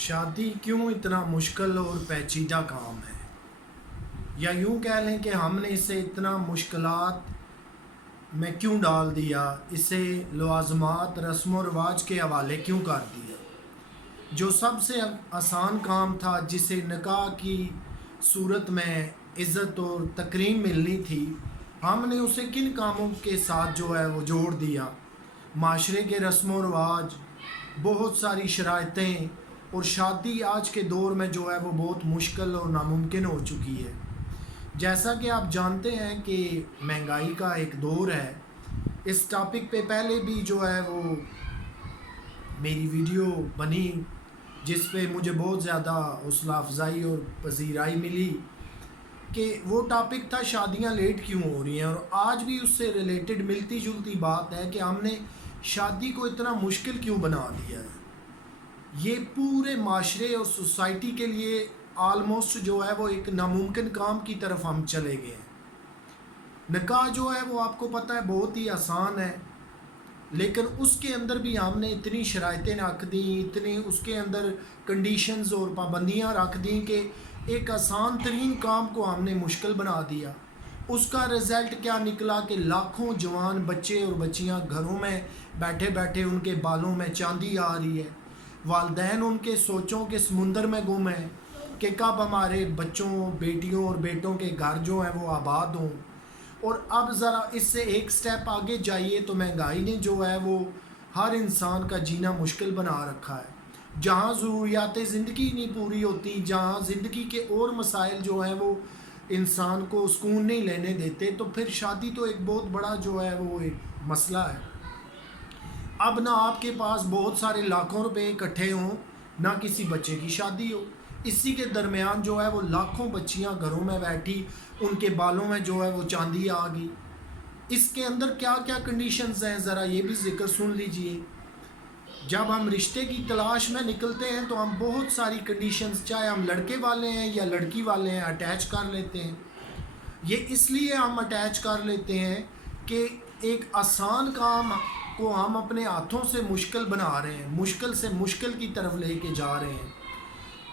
शादी क्यों इतना मुश्किल और पेचीदा काम है, या यूं कह लें कि हमने इसे इतना मुश्किलात में क्यों डाल दिया, इसे लवाजमात रस्म व रवाज के हवाले क्यों कर दिया। जो सबसे आसान काम था, जिसे निकाह की सूरत में इज़्ज़त और तकरीम मिलनी थी, हमने उसे किन कामों के साथ जो है वो जोड़ दिया। माशरे के रस्म व रवाज, बहुत सारी शराइतें, और शादी आज के दौर में जो है वो बहुत मुश्किल और नामुमकिन हो चुकी है। जैसा कि आप जानते हैं कि महंगाई का एक दौर है। इस टॉपिक पे पहले भी जो है वो मेरी वीडियो बनी, जिस पे मुझे बहुत ज़्यादा हौसला अफजाई और पजीराई मिली कि वो टॉपिक था शादियां लेट क्यों हो रही हैं। और आज भी उससे रिलेटेड मिलती जुलती बात है कि हमने शादी को इतना मुश्किल क्यों बना दिया है। ये पूरे माशरे और सोसाइटी के लिए आलमोस्ट जो है वो एक नामुमकिन काम की तरफ हम चले गए हैं। निकाह जो है वो आपको पता है बहुत ही आसान है, लेकिन उसके अंदर भी हमने इतनी शराइतें रख दी, इतनी उसके अंदर कंडीशंस और पाबंदियां रख दी कि एक आसान तरीन काम को हमने मुश्किल बना दिया। उसका रिज़ल्ट क्या निकला कि लाखों जवान बच्चे और बच्चियां घरों में बैठे बैठे उनके बालों में चांदी आ रही है। वालदैन उनके सोचों के समुंदर में गुम हैं कि कब हमारे बच्चों, बेटियों और बेटों के घर जो हैं वो आबाद हों। और अब ज़रा इससे एक स्टेप आगे जाइए तो महंगाई ने जो है वो हर इंसान का जीना मुश्किल बना रखा है। जहाँ ज़रूरियात ज़िंदगी नहीं पूरी होती, जहाँ ज़िंदगी के और मसाइल जो हैं वो इंसान को सुकून नहीं लेने देते, तो फिर शादी तो एक बहुत बड़ा जो है वो एक मसला है। अब ना आपके पास बहुत सारे लाखों रुपए इकट्ठे हों, ना किसी बच्चे की शादी हो। इसी के दरमियान जो है वो लाखों बच्चियां घरों में बैठी, उनके बालों में जो है वो चांदी आ गई। इसके अंदर क्या क्या कंडीशंस हैं, ज़रा ये भी जिक्र सुन लीजिए। जब हम रिश्ते की तलाश में निकलते हैं तो हम बहुत सारी कंडीशंस, चाहे हम लड़के वाले हैं या लड़की वाले हैं, अटैच कर लेते हैं। ये इसलिए हम अटैच कर लेते हैं कि एक आसान काम को हम अपने हाथों से मुश्किल बना रहे हैं, मुश्किल से मुश्किल की तरफ लेके जा रहे हैं।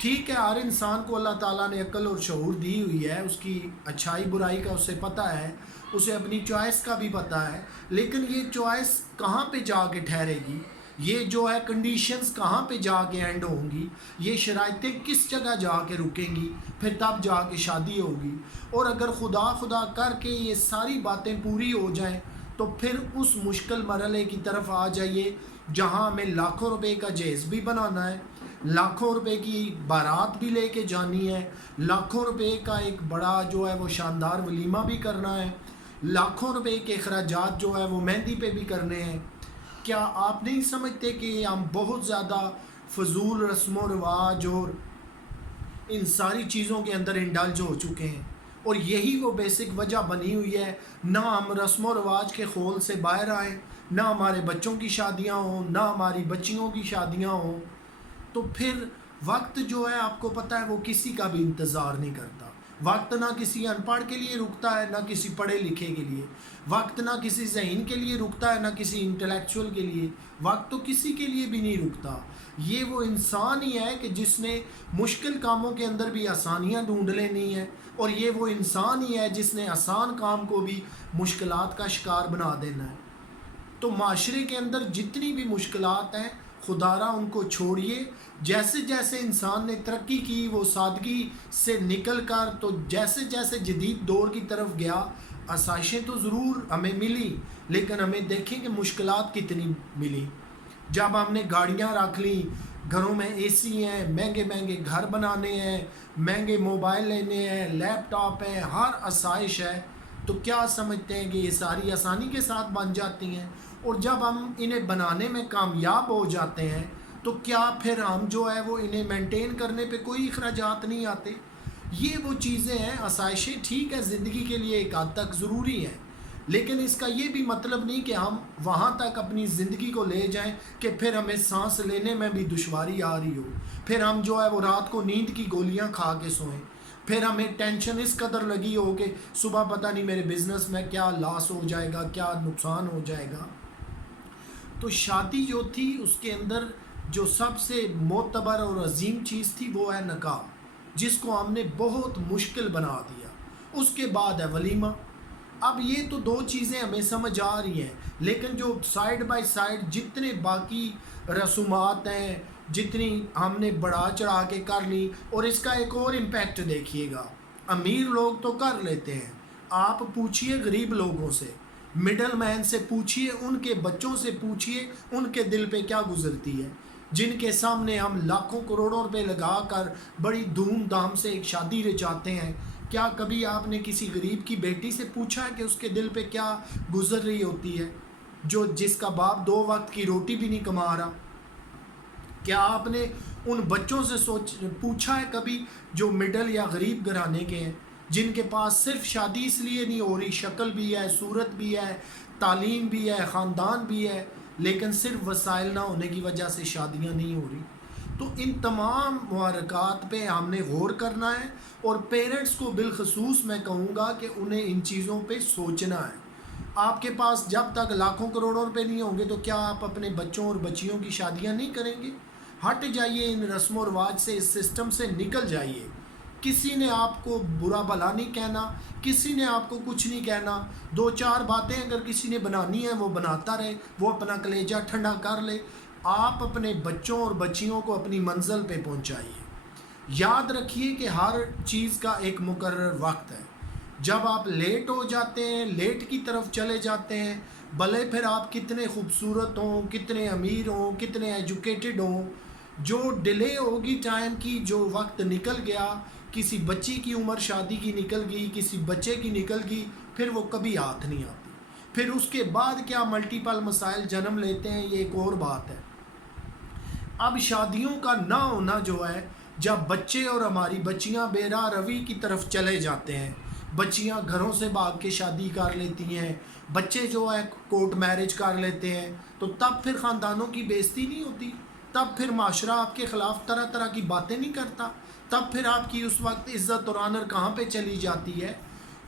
ठीक है, हर इंसान को अल्लाह ताला ने अक्ल और शऊर दी हुई है, उसकी अच्छाई बुराई का उसे पता है, उसे अपनी चॉइस का भी पता है, लेकिन ये चॉइस कहाँ पे जाके ठहरेगी, ये जो है कंडीशंस कहाँ पे जाके एंड होंगी, ये शराइतें किस जगह जाके रुकेंगी, फिर तब जाके शादी होगी। और अगर खुदा खुदा करके ये सारी बातें पूरी हो जाएं तो फिर उस मुश्किल मरहले की तरफ आ जाइए जहाँ हमें लाखों रुपए का जहेज़ भी बनाना है, लाखों रुपए की बारात भी लेके जानी है, लाखों रुपए का एक बड़ा जो है वो शानदार वलीमा भी करना है, लाखों रुपए के अखराजात जो है वो मेहंदी पे भी करने हैं। क्या आप नहीं समझते कि हम बहुत ज़्यादा फजूल रस्म व रवाज और इन सारी चीज़ों के अंदर इंडल्ज हो चुके हैं? और यही वो बेसिक वजह बनी हुई है, ना हम रस्म व रवाज के खोल से बाहर आएँ, ना हमारे बच्चों की शादियाँ हों, ना हमारी बच्चियों की शादियाँ हों। तो फिर वक्त जो है आपको पता है वो किसी का भी इंतज़ार नहीं करता। वक्त ना किसी अनपढ़ के लिए रुकता है, ना किसी पढ़े लिखे के लिए। वक्त ना किसी ज़हीन के लिए रुकता है, ना किसी इंटेलेक्चुअल के लिए। वक्त तो किसी के लिए भी नहीं रुकता। ये वो इंसान ही है कि जिसने मुश्किल कामों के अंदर भी आसानियाँ ढूंढ लेनी है, और ये वो इंसान ही है जिसने आसान काम को भी मुश्किलात का शिकार बना देना है। तो माशरे के अंदर जितनी भी मुश्किलात हैं, खुदारा उनको छोड़िए। जैसे जैसे इंसान ने तरक्की की, वो सादगी से निकल कर तो जैसे जैसे जदीद दौर की तरफ गया, आसाइशें तो ज़रूर हमें मिली, लेकिन हमें देखें कि मुश्किलात कितनी मिली। जब हमने गाड़ियाँ रख ली, घरों में एसी हैं, महंगे महंगे घर बनाने हैं, महंगे मोबाइल लेने हैं, लैपटॉप हैं, हर आसाइश है, तो क्या समझते हैं कि ये सारी आसानी के साथ बन जाती हैं? और जब हम इन्हें बनाने में कामयाब हो जाते हैं तो क्या फिर हम जो है वो इन्हें मेंटेन करने पे कोई अखराजात नहीं आते? ये वो चीज़ें हैं। आसाइशें ठीक है, ज़िंदगी के लिए एक हद तक ज़रूरी हैं, लेकिन इसका ये भी मतलब नहीं कि हम वहाँ तक अपनी ज़िंदगी को ले जाएं कि फिर हमें सांस लेने में भी दुश्वारी आ रही हो, फिर हम जो है वो रात को नींद की गोलियाँ खा के सोएं, फिर हमें टेंशन इस कदर लगी हो कि सुबह पता नहीं मेरे बिज़नेस में क्या लॉस हो जाएगा, क्या नुकसान हो जाएगा। तो शादी जो थी उसके अंदर جو سب سے معتبر اور عظیم چیز تھی وہ ہے نکاح، جس کو ہم نے بہت مشکل بنا دیا۔ اس کے بعد ہے ولیمہ۔ اب یہ تو دو چیزیں ہمیں سمجھ آ رہی ہیں، لیکن جو سائیڈ بائی سائیڈ جتنے باقی رسومات ہیں، جتنی ہم نے بڑھا چڑھا کے کر لی، اور اس کا ایک اور امپیکٹ دیکھیے گا۔ امیر لوگ تو کر لیتے ہیں، آپ پوچھئے غریب لوگوں سے، مڈل مین سے پوچھئے، ان کے بچوں سے پوچھئے ان کے دل پہ کیا گزرتی ہے، جن کے سامنے ہم لاکھوں کروڑوں روپے لگا کر بڑی دھوم دھام سے ایک شادی رچاتے ہیں۔ کیا کبھی آپ نے کسی غریب کی بیٹی سے پوچھا ہے کہ اس کے دل پہ کیا گزر رہی ہوتی ہے، جس کا باپ 2 وقت کی روٹی بھی نہیں کما رہا؟ کیا آپ نے ان بچوں سے پوچھا ہے کبھی جو مڈل یا غریب گھرانے کے ہیں، جن کے پاس صرف شادی اس لیے نہیں ہو رہی، شکل بھی ہے، صورت بھی ہے، تعلیم بھی ہے، خاندان بھی ہے، لیکن صرف وسائل نہ ہونے کی وجہ سے شادیاں نہیں ہو رہی؟ تو ان تمام محرکات پہ ہم نے غور کرنا ہے، اور پیرنٹس کو بالخصوص میں کہوں گا کہ انہیں ان چیزوں پہ سوچنا ہے۔ آپ کے پاس جب تک لاکھوں کروڑوں روپے نہیں ہوں گے تو کیا آپ اپنے بچوں اور بچیوں کی شادیاں نہیں کریں گے؟ ہٹ جائیے ان رسم و رواج سے، اس سسٹم سے نکل جائیے۔ کسی نے آپ کو برا بھلا نہیں کہنا، کسی نے آپ کو کچھ نہیں کہنا۔ 2 4 باتیں اگر کسی نے بنانی ہیں وہ بناتا رہے، وہ اپنا کلیجہ ٹھنڈا کر لے۔ آپ اپنے بچوں اور بچیوں کو اپنی منزل پہ پہنچائیے۔ یاد رکھیے کہ ہر چیز کا ایک مقرر وقت ہے۔ جب آپ لیٹ ہو جاتے ہیں، لیٹ کی طرف چلے جاتے ہیں، بھلے پھر آپ کتنے خوبصورت ہوں، کتنے امیر ہوں، کتنے ایجوکیٹڈ ہوں، جو ڈیلے ہوگی ٹائم کی، جو وقت نکل گیا، کسی بچی کی عمر شادی کی نکل گئی، کسی بچے کی نکل گئی، پھر وہ کبھی ہاتھ نہیں آتی۔ پھر اس کے بعد کیا ملٹیپل مسائل جنم لیتے ہیں، یہ ایک اور بات ہے۔ اب شادیوں کا نہ ہونا جو ہے، جب بچے اور ہماری بچیاں بے راہ روی کی طرف چلے جاتے ہیں، بچیاں گھروں سے بھاگ کے شادی کر لیتی ہیں، بچے جو ہے کورٹ میرج کر لیتے ہیں، تو تب پھر خاندانوں کی بے عزتی نہیں ہوتی؟ تب پھر معاشرہ آپ کے خلاف طرح طرح کی باتیں نہیں کرتا؟ تب پھر آپ کی اس وقت عزت اور آنر کہاں پہ چلی جاتی ہے؟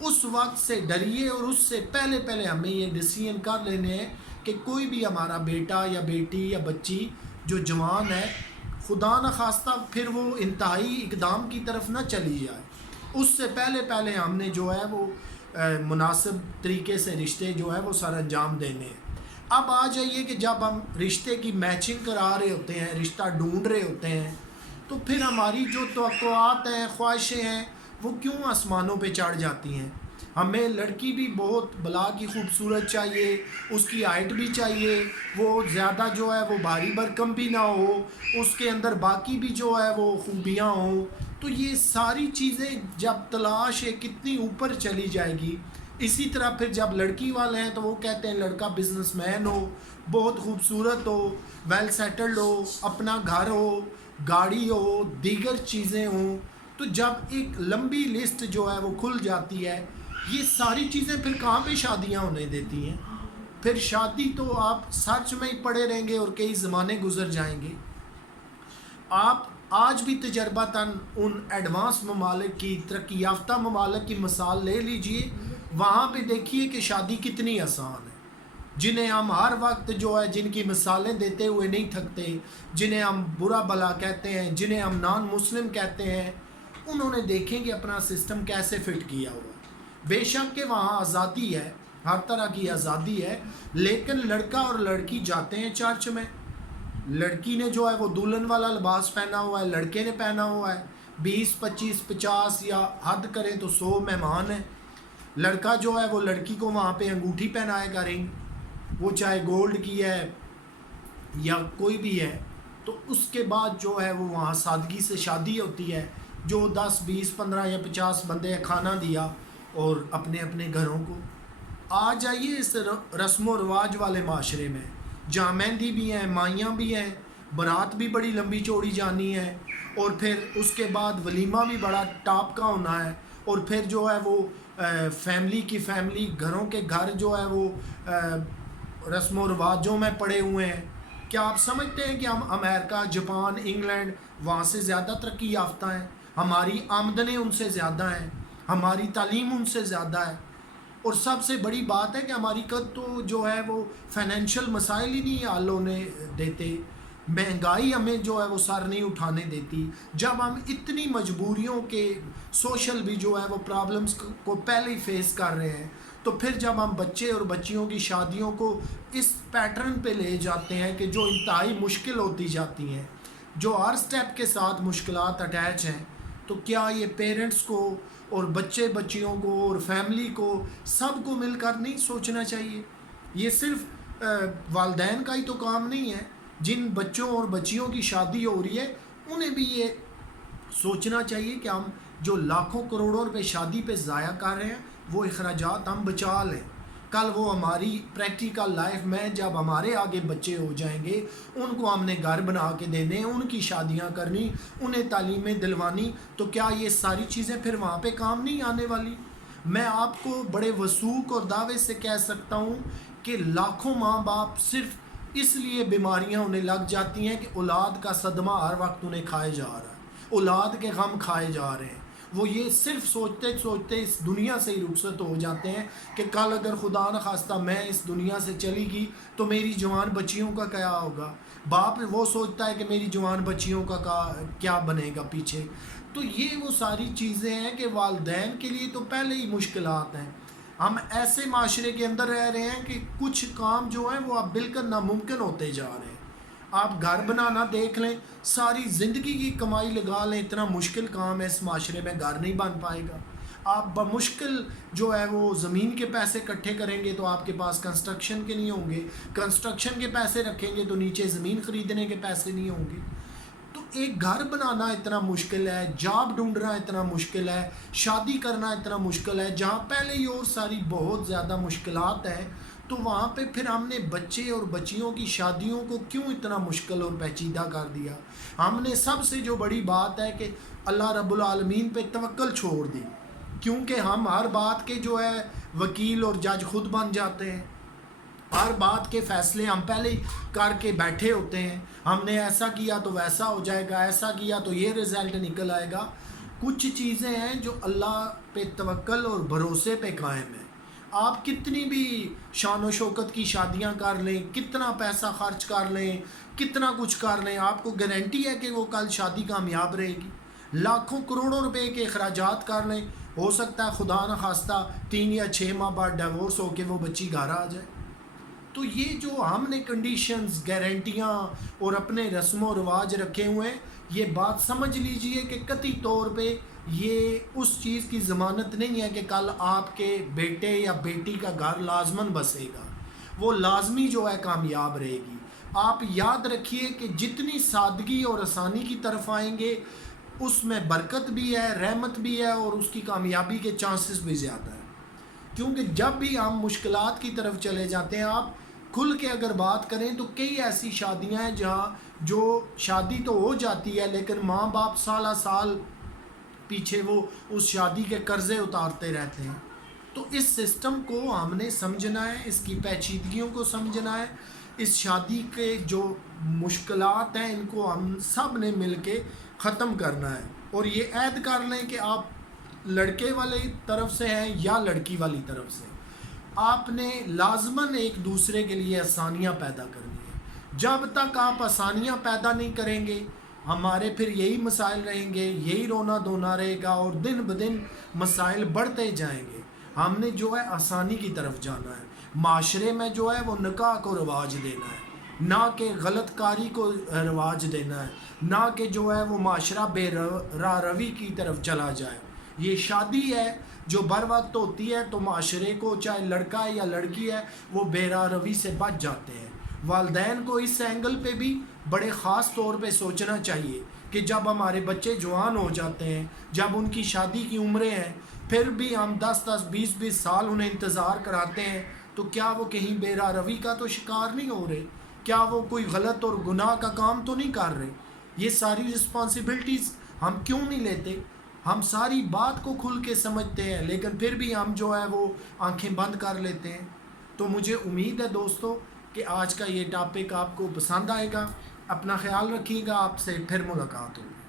اس وقت سے ڈریے، اور اس سے پہلے پہلے ہمیں یہ ڈیسیژن کر لینے ہیں کہ کوئی بھی ہمارا بیٹا یا بیٹی یا بچی جو جوان ہے، خدا نخواستہ پھر وہ انتہائی اقدام کی طرف نہ چلی جائے۔ اس سے پہلے پہلے ہم نے جو ہے وہ مناسب طریقے سے رشتے جو ہے وہ سر انجام دینے ہیں۔ اب آ جائیے کہ جب ہم رشتے کی میچنگ کرا رہے ہوتے ہیں، رشتہ ڈھونڈ رہے ہوتے ہیں، تو پھر ہماری جو توقعات ہیں، خواہشیں ہیں، وہ کیوں آسمانوں پہ چڑھ جاتی ہیں؟ ہمیں لڑکی بھی بہت بلا کی خوبصورت چاہیے، اس کی ہائٹ بھی چاہیے، وہ زیادہ جو ہے وہ بھاری بھرکم بھی نہ ہو، اس کے اندر باقی بھی جو ہے وہ خوبیاں ہوں۔ تو یہ ساری چیزیں جب تلاش ہے کتنی اوپر چلی جائے گی۔ اسی طرح پھر جب لڑکی والے ہیں تو وہ کہتے ہیں لڑکا بزنس مین ہو، بہت خوبصورت ہو، ویل سیٹلڈ ہو، اپنا گھر ہو، گاڑی ہو، دیگر چیزیں ہوں۔ تو جب ایک لمبی لسٹ جو ہے وہ کھل جاتی ہے، یہ ساری چیزیں پھر کہاں پہ شادیاں ہونے دیتی ہیں؟ پھر شادی تو آپ سرچ میں ہی پڑے رہیں گے اور کئی زمانے گزر جائیں گے۔ آپ آج بھی تجربتاً ان ایڈوانس ممالک کی، ترقی یافتہ ممالک کی مثال لے لیجئے، وہاں پہ دیکھیے کہ شادی کتنی آسان ہے، جنہیں ہم ہر وقت جو ہے جن کی مثالیں دیتے ہوئے نہیں تھکتے، جنہیں ہم برا بلا کہتے ہیں، جنہیں ہم نان مسلم کہتے ہیں، انہوں نے دیکھیں کہ اپنا سسٹم کیسے فٹ کیا ہوا۔ بے شک کہ وہاں آزادی ہے، ہر طرح کی آزادی ہے، لیکن لڑکا اور لڑکی جاتے ہیں چرچ میں، لڑکی نے جو ہے وہ دلہن والا لباس پہنا ہوا ہے، لڑکے نے پہنا ہوا ہے، 20 25 50 یا حد کریں تو 100 مہمان ہیں۔ لڑکا جو ہے وہ لڑکی کو وہاں پہ انگوٹھی پہنائے گا، رنگ، وہ چاہے گولڈ کی ہے یا کوئی بھی ہے، تو اس کے بعد جو ہے وہ وہاں سادگی سے شادی ہوتی ہے، جو 10 20 15 یا 50 بندے کھانا دیا اور اپنے اپنے گھروں کو۔ آ جائیے اس رسم و رواج والے معاشرے میں، جہاں مہندی بھی ہیں، مائیاں بھی ہیں، بارات بھی بڑی لمبی چوڑی جانی ہے، اور پھر اس کے بعد ولیمہ بھی بڑا ٹاپ کا ہونا ہے، اور پھر جو ہے وہ فیملی کی فیملی، گھروں کے گھر جو ہے وہ رسم و رواجوں میں پڑے ہوئے ہیں۔ کیا آپ سمجھتے ہیں کہ ہم امریکہ، جاپان، انگلینڈ وہاں سے زیادہ ترقی یافتہ ہیں؟ ہماری آمدنیں ان سے زیادہ ہیں، ہماری تعلیم ان سے زیادہ ہے، اور سب سے بڑی بات ہے کہ ہماری قد تو جو ہے وہ فائنینشیل مسائل ہی نہیں حل ہونے دیتے۔ महंगाई हमें जो है वो सर नहीं उठाने देती, जब हम इतनी मजबूरियों के सोशल भी जो है वो प्रॉब्लम्स को पहले ही फेस कर रहे हैं, तो फिर जब हम बच्चे और बच्चियों की शादियों को इस पैटर्न पे ले जाते हैं कि जो इंतहाई मुश्किल होती जाती हैं, जो हर स्टेप के साथ मुश्किलात अटैच हैं, तो क्या ये पेरेंट्स को और बच्चे बच्चियों को और फैमिली को सबको मिलकर नहीं सोचना चाहिए? ये सिर्फ वालदैन का ही तो काम नहीं है। जिन बच्चों और बच्चियों की शादी हो रही है, उन्हें भी ये सोचना चाहिए कि हम जो लाखों करोड़ों रुपए शादी पे ज़ाया कर रहे हैं, वो अखराजात हम बचा लें। कल वो हमारी प्रैक्टिकल लाइफ में जब हमारे आगे बच्चे हो जाएंगे, उनको हमने घर बना के देने, उनकी शादियां करनी, उन्हें तालीमें दिलवानी, तो क्या ये सारी चीज़ें फिर वहाँ पे काम नहीं आने वाली? मैं आपको बड़े वसूख और दावे से कह सकता हूँ कि लाखों माँ बाप सिर्फ इसलिए बीमारियाँ उन्हें लग जाती हैं कि औलाद का सदमा हर वक्त उन्हें खाए जा रहा है, औलाद के गम खाए जा रहे हैं। वो ये सिर्फ सोचते सोचते इस दुनिया से ही रुखसत हो जाते हैं कि कल अगर खुदा न खास्ता मैं इस दुनिया से चली गई तो मेरी जवान बच्चियों का क्या होगा। बाप वो सोचता है कि मेरी जवान बच्चियों का क्या बनेगा पीछे। तो ये वो सारी चीज़ें हैं कि वालदैन के लिए तो पहले ही मुश्किलात हैं। हम ऐसे माशरे के अंदर रह रहे हैं कि कुछ काम जो हैं वो अब बिल्कुल नामुमकिन होते जा रहे हैं। आप घर बनाना देख लें, सारी ज़िंदगी की कमाई लगा लें, इतना मुश्किल काम है, इस माशरे में घर नहीं बन पाएगा। आप बमुश्किल जो है वो ज़मीन के पैसे इकट्ठे करेंगे तो आपके पास कंस्ट्रक्शन के नहीं होंगे, कंस्ट्रक्शन के पैसे रखेंगे तो नीचे ज़मीन ख़रीदने के पैसे नहीं होंगे। तो एक घर बनाना इतना मुश्किल है, जॉब ढूंढना इतना मुश्किल है, शादी करना इतना मुश्किल है, जहाँ पहले ही और सारी बहुत ज़्यादा मुश्किलात हैं, तो वहाँ पे फिर हमने बच्चे और बच्चियों की शादियों को क्यों इतना मुश्किल और पेचीदा कर दिया? हमने सबसे जो बड़ी बात है कि अल्लाह रब्बुल आलमीन पे तवक्कल छोड़ दी, क्योंकि हम हर बात के जो है वकील और जज खुद बन जाते हैं। हर बात के फैसले हम पहले ही करके बैठे होते हैं, हमने ऐसा किया तो वैसा हो जाएगा, ऐसा किया तो ये रिज़ल्ट निकल आएगा। कुछ चीज़ें हैं जो अल्लाह पे तवक्कल और भरोसे पे कायम है। आप कितनी भी शान व शौकत की शादियां कर लें, कितना पैसा खर्च कर लें, कितना कुछ कर लें, आपको गारंटी है कि वो कल शादी कामयाब रहेगी? लाखों करोड़ों रुपए के अखराजात कर लें, हो सकता है खुदा न खास्ता 3 या 6 माह बाद डिवोर्स हो के वो बच्ची घर आ जाए। तो ये जो हमने कंडीशंस, गारंटियाँ और अपने रस्म व रिवाज रखे हुए हैं, ये बात समझ लीजिए कि कतई तौर पे ये उस चीज़ की ज़मानत नहीं है कि कल आपके बेटे या बेटी का घर लाजमन बसेगा, वो लाजमी जो है कामयाब रहेगी। आप याद रखिए कि जितनी सादगी और आसानी की तरफ आएंगे, उसमें बरकत भी है, रहमत भी है और उसकी कामयाबी के चांसेस भी ज़्यादा है। क्योंकि जब भी हम मुश्किलात की तरफ चले जाते हैं, आप खुल के अगर बात करें तो कई ऐसी शादियां हैं जहां जो शादी तो हो जाती है, लेकिन माँ बाप साला साल पीछे वो उस शादी के कर्ज़े उतारते रहते हैं। तो इस सिस्टम को हमने समझना है, इसकी पेचीदगियों को समझना है, इस शादी के जो मुश्किलात हैं इनको हम सब ने मिल के ख़त्म करना है। और ये ऐद कर लें कि आप लड़के वाली तरफ से हैं या लड़की वाली तरफ से, आपने लाजमन एक दूसरे के लिए आसानियाँ पैदा करनी है। जब तक आप आसानियाँ पैदा नहीं करेंगे, हमारे फिर यही मसाइल रहेंगे, यही रोना धोना रहेगा और दिन ब दिन मसाइल बढ़ते जाएंगे। हमने जो है आसानी की तरफ जाना है, माशरे में जो है वो निकाह को रवाज देना है, ना कि गलतकारी को रवाज देना है, ना कि जो है वो माशरा बेरारवी की तरफ चला जाए। ये शादी है जो बर वक्त होती है तो माशरे को, चाहे लड़का है या लड़की है, वो बेरारवी से बच जाते हैं। वालदैन को इस एंगल पे भी बड़े ख़ास तौर पे सोचना चाहिए कि जब हमारे बच्चे जवान हो जाते हैं, जब उनकी शादी की उम्रें हैं, फिर भी हम 10-10, 20-20 साल उन्हें इंतज़ार कराते हैं, तो क्या वो कहीं बेरारवी का तो शिकार नहीं हो रहे? क्या वो कोई गलत और गुनाह का काम तो नहीं कर रहे? ये सारी रिस्पॉन्सिबिलिटीज़ हम क्यों नहीं लेते? हम सारी बात को खुल के समझते हैं, लेकिन फिर भी हम जो है वो आंखें बंद कर लेते हैं। तो मुझे उम्मीद है दोस्तों कि आज का ये टॉपिक आपको पसंद आएगा। अपना ख्याल रखिएगा, आपसे फिर मुलाकात होगी।